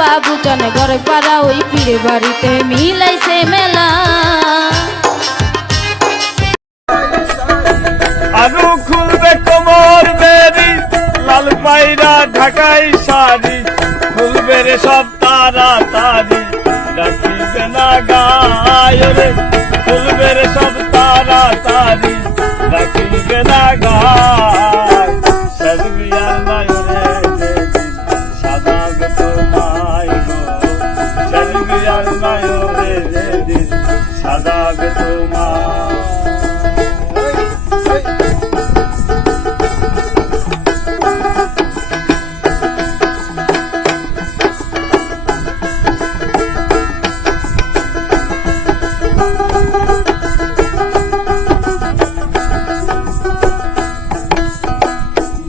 বাবু জানে ঘরে পাড়া ওই পীরে বাড়িতে মিলাইছে মেলা। আরো খুলবে কোমর বেরি লাল পায়রা ঢাকাই শাড়ি, খুলবে রে সব তাড়াতাড়ি রাখিবে না গায় রে, খুলবে রে সব তাড়াতাড়ি রাখিবে না গায়। সাজবিয়ার নাই রে সাজাবে তোমায় গো, সাজবিয়ার নাই রে সাজাবে তোমায়।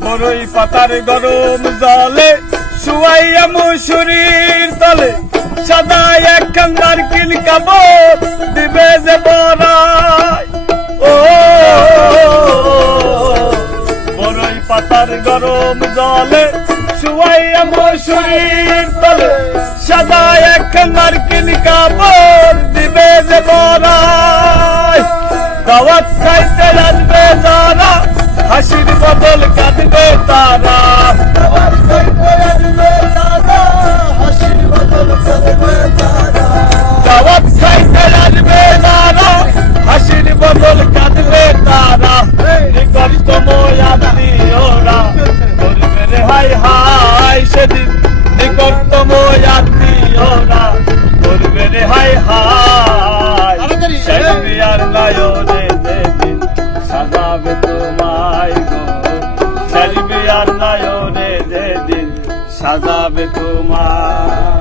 বড়ই পাতার গরম জলে শুয়াইয়া মুসুরির তলে, সাদা একখান নারকেল কাপড় দিবে যে বড়াই। ও বড়ই পাতার গরম জলে শুয়াইয়া মুসুরির তলে, সাদা একখান নারকেল কাপড় দিবে যে বড়াই। দাওয়াত খাইতে আসবে যারা হাসির বদল কাঁদবে তারা, দাওয়াত খাইতে আসবে যারা হাসির বদল কাঁদবে তারা, দাওয়াত খাইতে আসবে যারা হাসির বদল কাঁদবে তারা। নিকটতম আত্মীয়রা করবে রে হাই হাই সেদিন, নিকটতম আত্মীয়রা করবে রে হাই হাই। সাজবিয়ার নয়নে যেদিন সাজাবে তোমায় গো, সাজবিয়ার নয়নে যেদিন সাজাবে তোমায়।